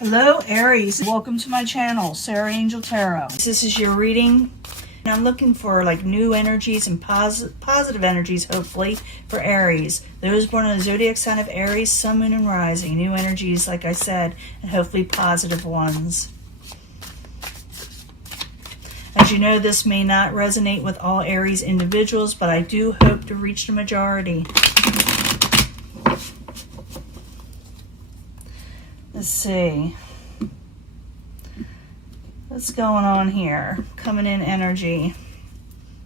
Hello Aries, welcome to my channel, Sarah Angel Tarot. This is your reading. I'm looking for like new energies and positive energies, hopefully, for Aries. Those born on the zodiac sign of Aries, Sun, Moon, and Rising. New energies, like I said, and hopefully positive ones. As you know, this may not resonate with all Aries individuals, but I do hope to reach the majority. Let's see. What's going on here? Coming in energy.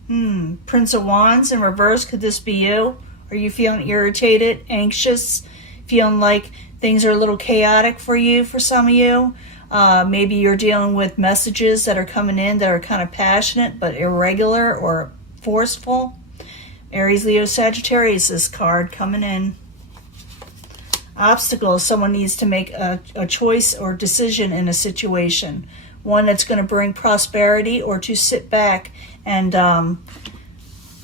Prince of Wands in reverse. Could this be you? Are you feeling irritated, anxious, feeling like things are a little chaotic for you, for some of you? Maybe you're dealing with messages that are coming in that are kind of passionate but irregular or forceful. Aries, Leo, Sagittarius, this card coming in. Obstacles. Someone needs to make a choice or decision in a situation. One that's going to bring prosperity, or to sit back and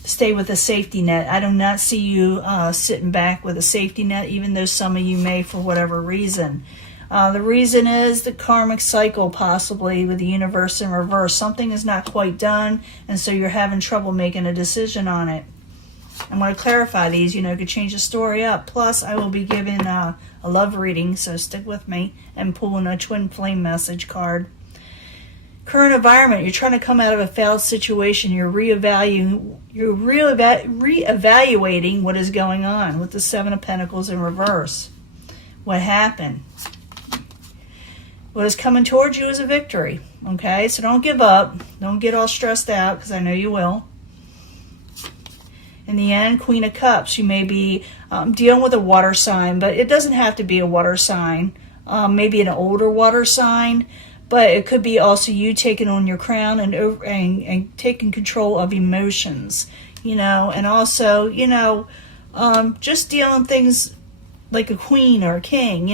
stay with a safety net. I do not see you sitting back with a safety net, even though some of you may for whatever reason. The reason is the karmic cycle, possibly, with the universe in reverse. Something is not quite done, and so you're having trouble making a decision on it. I'm going to clarify these, you could change the story up. Plus, I will be giving a love reading, so stick with me, and pulling a twin flame message card. Current environment, you're trying to come out of a failed situation. You're reevaluating what is going on with the Seven of Pentacles in reverse. What happened? What is coming towards you is a victory, okay? So don't give up. Don't get all stressed out, because I know you will. In the end, Queen of Cups, you may be dealing with a water sign, but it doesn't have to be a water sign. Maybe an older water sign, but it could be also you taking on your crown and taking control of emotions, and also, just dealing things like a queen or a king,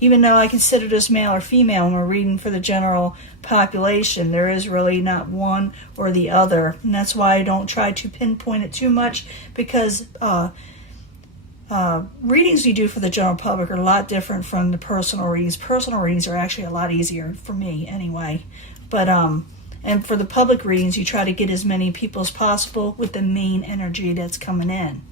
even though I consider this male or female when we're reading for the general population, there is really not one or the other. And that's why I don't try to pinpoint it too much, because readings we do for the general public are a lot different from the personal readings. Personal readings are actually a lot easier for me anyway. But and for the public readings, you try to get as many people as possible with the main energy that's coming in.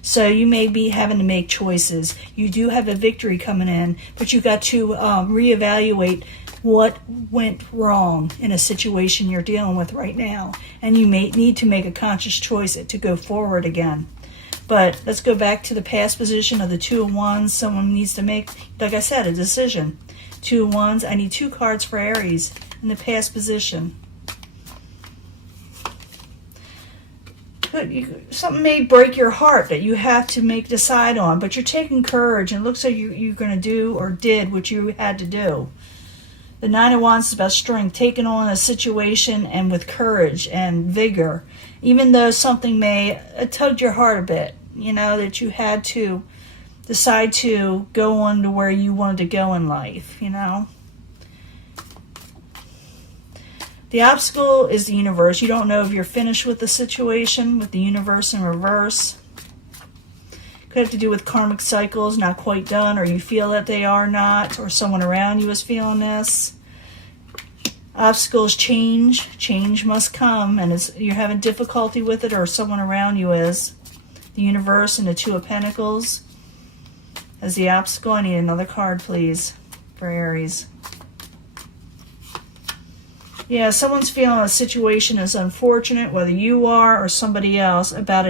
So you may be having to make choices. You do have a victory coming in, but you got to reevaluate what went wrong in a situation you're dealing with right now. And you may need to make a conscious choice to go forward again. But let's go back to the past position of the Two of Wands. Someone needs to make, like I said, a decision. Two of Wands. I need 2 cards for Aries in the past position. Something may break your heart that you have to decide on, but you're taking courage, and it looks like you're going to do or did what you had to do. The Nine of Wands is about strength, taking on a situation and with courage and vigor, even though something may tugged your heart a bit, that you had to decide to go on to where you wanted to go in life, The obstacle is the universe. You don't know if you're finished with the situation, with the universe in reverse. Could have to do with karmic cycles, not quite done, or you feel that they are not, or someone around you is feeling this. Obstacles change. Change must come, and you're having difficulty with it, or someone around you is. The universe and the Two of Pentacles as the obstacle. I need another card, please, for Aries. Yeah, someone's feeling a situation is unfortunate, whether you are or somebody else, about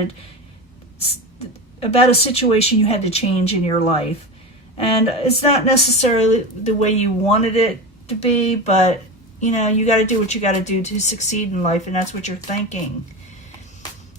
a situation you had to change in your life. And it's not necessarily the way you wanted it to be, but, you got to do what you got to do to succeed in life, and that's what you're thinking.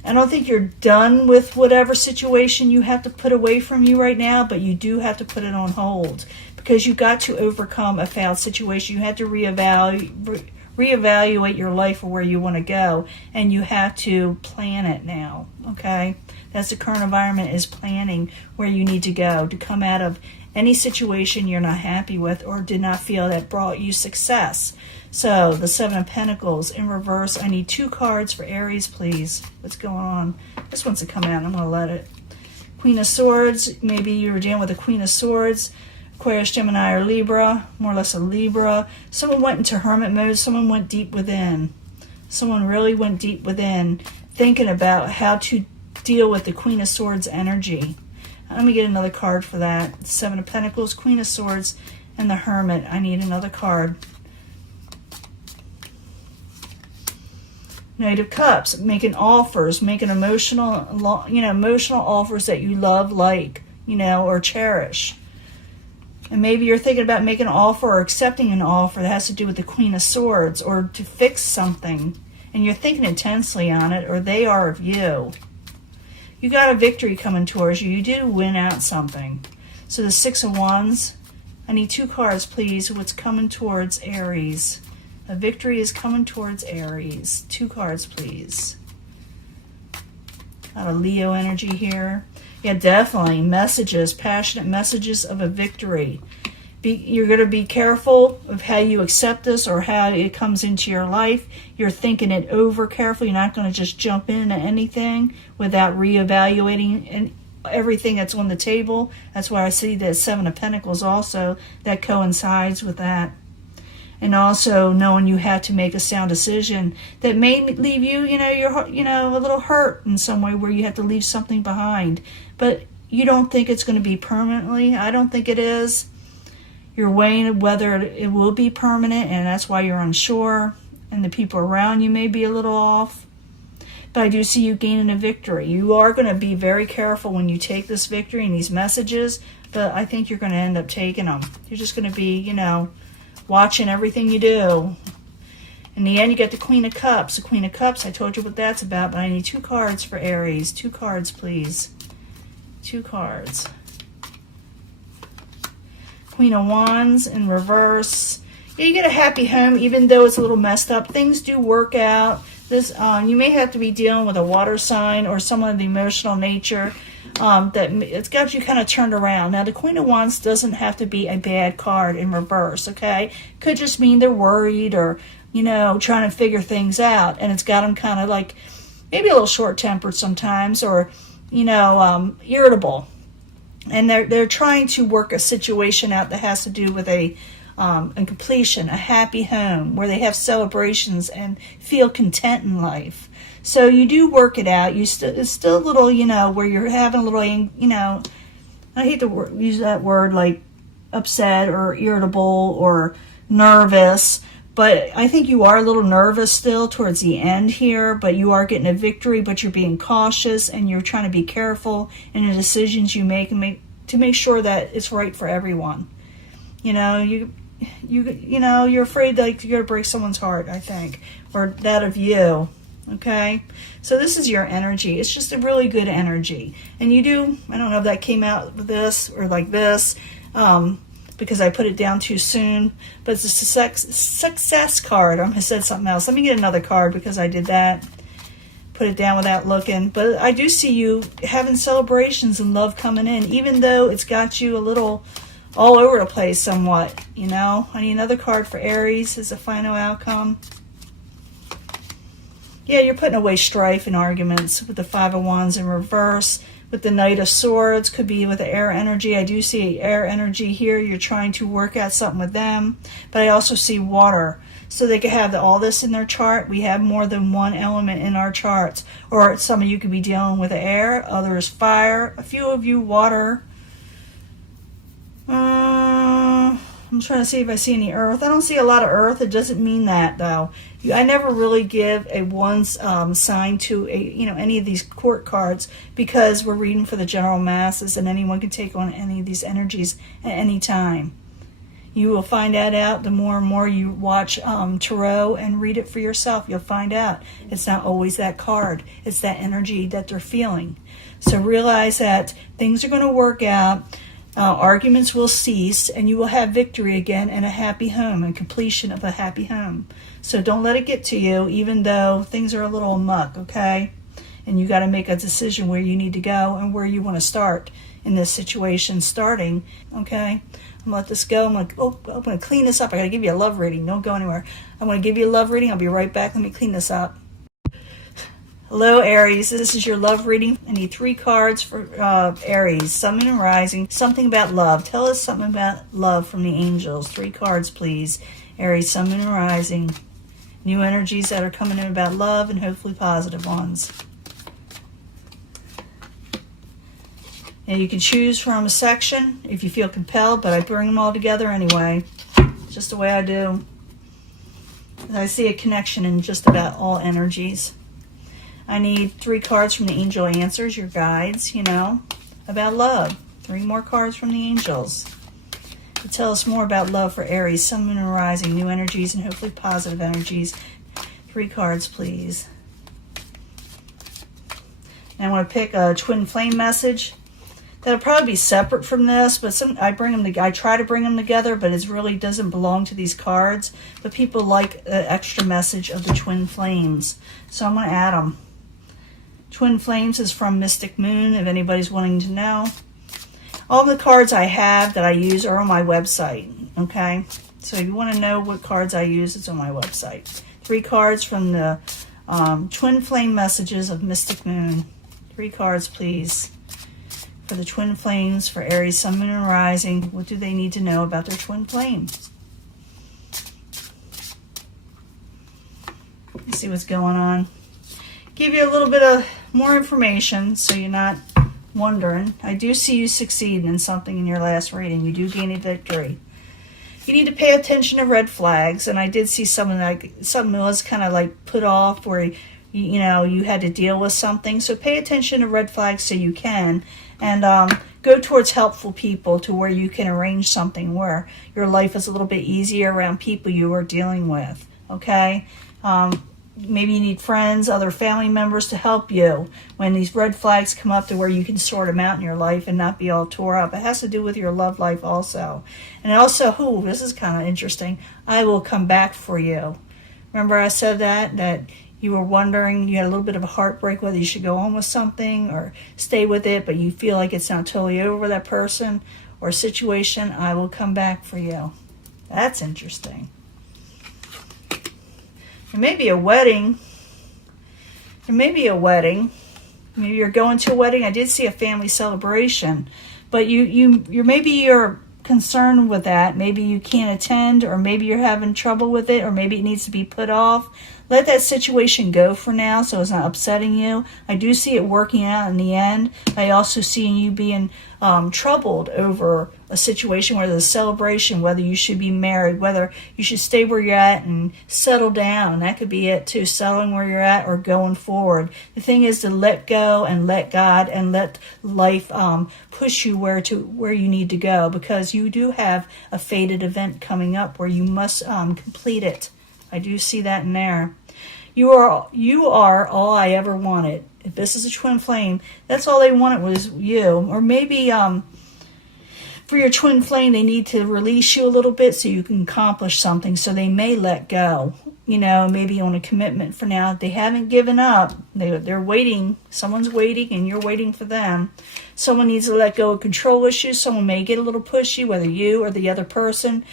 I don't think you're done with whatever situation you have to put away from you right now, but you do have to put it on hold, because you got to overcome a failed situation. You had to reevaluate your life or where you want to go, and you have to plan it now, okay? That's the current environment, is planning where you need to go to come out of any situation you're not happy with or did not feel that brought you success. So the Seven of Pentacles in reverse. I need 2 cards for Aries, please. What's going on? This wants to come out. I'm going to let it. Queen of Swords. Maybe you were dealing with a Queen of Swords. Aquarius, Gemini, or Libra, more or less a Libra. Someone went into hermit mode. Someone went deep within. Someone really went deep within, thinking about how to deal with the Queen of Swords energy. Let me get another card for that. Seven of Pentacles, Queen of Swords, and the Hermit. I need another card. Knight of Cups, making offers, making emotional, emotional offers that you love, like, or cherish. And maybe you're thinking about making an offer or accepting an offer that has to do with the Queen of Swords, or to fix something, and you're thinking intensely on it, or they are of you. You got a victory coming towards you. You do win out something. So the Six of Wands, I need 2 cards, please. What's coming towards Aries? A victory is coming towards Aries. 2 cards, please. Got a Leo energy here. Yeah, definitely. Messages, passionate messages of a victory. You're going to be careful of how you accept this or how it comes into your life. You're thinking it over carefully. You're not going to just jump into anything without reevaluating and everything that's on the table. That's why I see the Seven of Pentacles also. That coincides with that. And also knowing you have to make a sound decision that may leave you, you're, a little hurt in some way, where you have to leave something behind. But you don't think it's going to be permanently. I don't think it is. You're weighing whether it will be permanent, and that's why you're unsure. And the people around you may be a little off. But I do see you gaining a victory. You are going to be very careful when you take this victory and these messages, but I think you're going to end up taking them. You're just going to be, watching everything you do. In the end, you get the Queen of Cups. The Queen of Cups, I told you what that's about, but I need 2 cards for Aries. 2 cards, please. 2 cards. Queen of Wands in reverse. Yeah, you get a happy home, even though it's a little messed up. Things do work out. This you may have to be dealing with a water sign or someone of the emotional nature. That it's got you kind of turned around. Now, the Queen of Wands doesn't have to be a bad card in reverse, okay? Could just mean they're worried or, trying to figure things out. And it's got them kind of like maybe a little short-tempered sometimes, or, irritable. And they're trying to work a situation out that has to do with a completion, a happy home, where they have celebrations and feel content in life. So you do work it out. It's still a little, where you're having a little, I hate to use that word, like upset or irritable or nervous, but I think you are a little nervous still towards the end here, but you are getting a victory, but you're being cautious and you're trying to be careful in the decisions you make and to make sure that it's right for everyone. You're afraid that you're going to break someone's heart, I think, or that of you. Okay, so this is your energy. It's just a really good energy. And you do, I don't know if that came out with this or like this, because I put it down too soon, but it's a success card. I said something else. Let me get another card because I did that. Put it down without looking. But I do see you having celebrations and love coming in, even though it's got you a little all over the place somewhat, I need another card for Aries as a final outcome. Yeah, you're putting away strife and arguments with the Five of Wands in reverse. With the Knight of Swords, could be with the air energy. I do see air energy here. You're trying to work out something with them. But I also see water. So they could have all this in their chart. We have more than one element in our charts. Or some of you could be dealing with air, others fire, a few of you water. I'm trying to see if I see any earth. I don't see a lot of earth. It doesn't mean that, though. I never really give a one sign to any of these court cards, because we're reading for the general masses and anyone can take on any of these energies at any time. You will find that out the more and more you watch tarot and read it for yourself. You'll find out it's not always that card. It's that energy that they're feeling. So realize that things are going to work out. Arguments will cease, and you will have victory again and a happy home and completion of a happy home. So don't let it get to you, even though things are a little muck, okay? And you got to make a decision where you need to go and where you want to start in this situation starting, okay? I'm going to let this go. I'm going to clean this up. I got to give you a love reading. Don't go anywhere. I'm going to give you a love reading. I'll be right back. Let me clean this up. Hello, Aries. This is your love reading. I need 3 cards for Aries. Sun, Moon, and Rising. Something about love. Tell us something about love from the angels. 3 cards, please. Aries, Sun, Moon, and Rising. New energies that are coming in about love and hopefully positive ones. And you can choose from a section if you feel compelled, but I bring them all together anyway. Just the way I do. I see a connection in just about all energies. I need 3 cards from the angel answers, your guides, about love. 3 more cards from the angels to tell us more about love for Aries, Sun, Moon, and Rising, new energies, and hopefully positive energies. 3 cards, please. And I want to pick a twin flame message. That'll probably be separate from this, but I try to bring them together, but it really doesn't belong to these cards. But people like the extra message of the twin flames, so I'm going to add them. Twin Flames is from Mystic Moon, if anybody's wanting to know. All the cards I have that I use are on my website, okay? So if you want to know what cards I use, it's on my website. 3 cards from the Twin Flame messages of Mystic Moon. 3 cards, please, for the Twin Flames for Aries, Sun, Moon, and Rising. What do they need to know about their Twin Flame? Let's see what's going on. Give you a little bit of more information so you're not wondering. I do see you succeeding in something in your last reading. You do gain a victory. You need to pay attention to red flags, and I did see something was kind of like put off where you had to deal with something. So pay attention to red flags so you can, and go towards helpful people to where you can arrange something where your life is a little bit easier around people you are dealing with. Okay. Maybe you need friends, other family members to help you when these red flags come up to where you can sort them out in your life and not be all tore up. It has to do with your love life also. And also, this is kind of interesting, I will come back for you. Remember I said that you were wondering, you had a little bit of a heartbreak whether you should go on with something or stay with it, but you feel like it's not totally over with that person or situation. I will come back for you. That's interesting. There may be a wedding. Maybe you're going to a wedding. I did see a family celebration, but you're concerned with that. Maybe you can't attend, or maybe you're having trouble with it, or maybe it needs to be put off. Let that situation go for now so it's not upsetting you. I do see it working out in the end. I also see you being troubled over a situation where there's a celebration, whether you should be married, whether you should stay where you're at and settle down. That could be it too, settling where you're at or going forward. The thing is to let go and let God and let life push you where you need to go, because you do have a fated event coming up where you must complete it. I do see that in there. You are all I ever wanted. If this is a twin flame, that's all they wanted was you. Or maybe for your twin flame, they need to release you a little bit so you can accomplish something. So they may let go, maybe on a commitment for now. They haven't given up. They're waiting. Someone's waiting and you're waiting for them. Someone needs to let go of control issues. Someone may get a little pushy, whether you or the other person.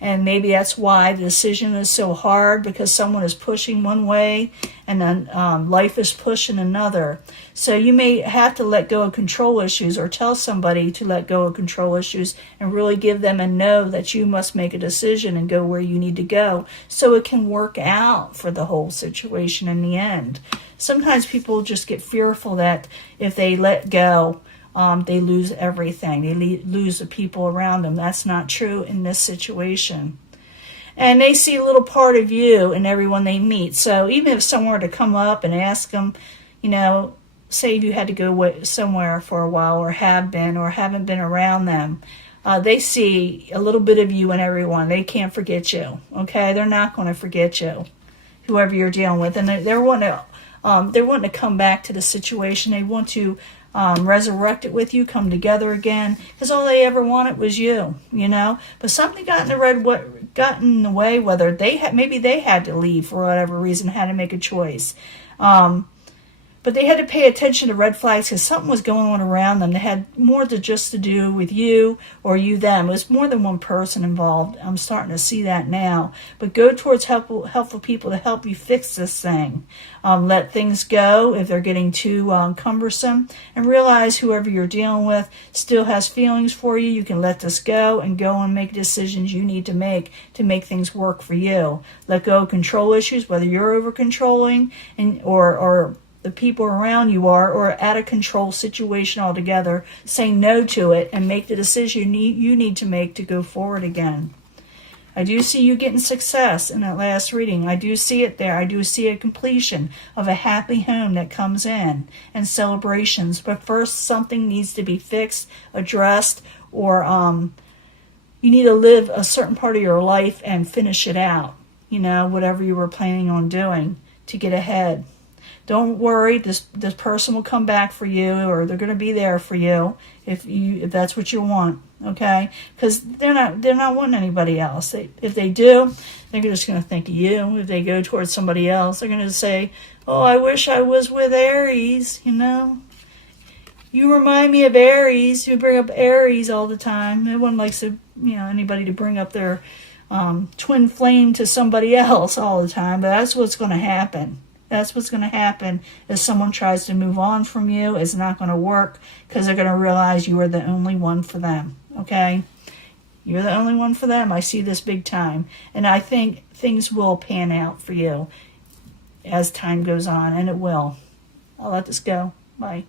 And maybe that's why the decision is so hard, because someone is pushing one way and then life is pushing another. So you may have to let go of control issues, or tell somebody to let go of control issues and really give them a no, that you must make a decision and go where you need to go so it can work out for the whole situation in the end. Sometimes people just get fearful that if they let go, they lose everything. They lose the people around them. That's not true in this situation. And they see a little part of you in everyone they meet. So even if someone were to come up and ask them, say you had to go somewhere for a while, or have been, or haven't been around them, they see a little bit of you in everyone. They can't forget you. Okay, they're not going to forget you, whoever you're dealing with, and they're wanting to come back to the situation. They want to resurrect it with you, come together again, because all they ever wanted was you, But something got in the way, whether maybe they had to leave for whatever reason, had to make a choice. But they had to pay attention to red flags because something was going on around them that had more to just to do with you or you them. It was more than one person involved. I'm starting to see that now. But go towards helpful people to help you fix this thing. Let things go if they're getting too cumbersome. And realize whoever you're dealing with still has feelings for you. You can let this go and go and make decisions you need to make things work for you. Let go of control issues, whether you're over controlling or the people around you are, or out of control situation altogether. Say no to it and make the decision you need to make to go forward again. I do see you getting success in that last reading. I do see it there. I do see a completion of a happy home that comes in and celebrations. But first, something needs to be fixed, addressed, or you need to live a certain part of your life and finish it out. Whatever you were planning on doing to get ahead. Don't worry, this person will come back for you, or they're going to be there for you if that's what you want, okay? Because they're not wanting anybody else. If they do, they're just going to think of you. If they go towards somebody else, they're going to say, "Oh, I wish I was with Aries." You remind me of Aries. You bring up Aries all the time. No one likes to, anybody to bring up their twin flame to somebody else all the time. But that's what's going to happen. That's what's going to happen if someone tries to move on from you. It's not going to work because they're going to realize you are the only one for them, okay? You're the only one for them. I see this big time. And I think things will pan out for you as time goes on, and it will. I'll let this go. Bye.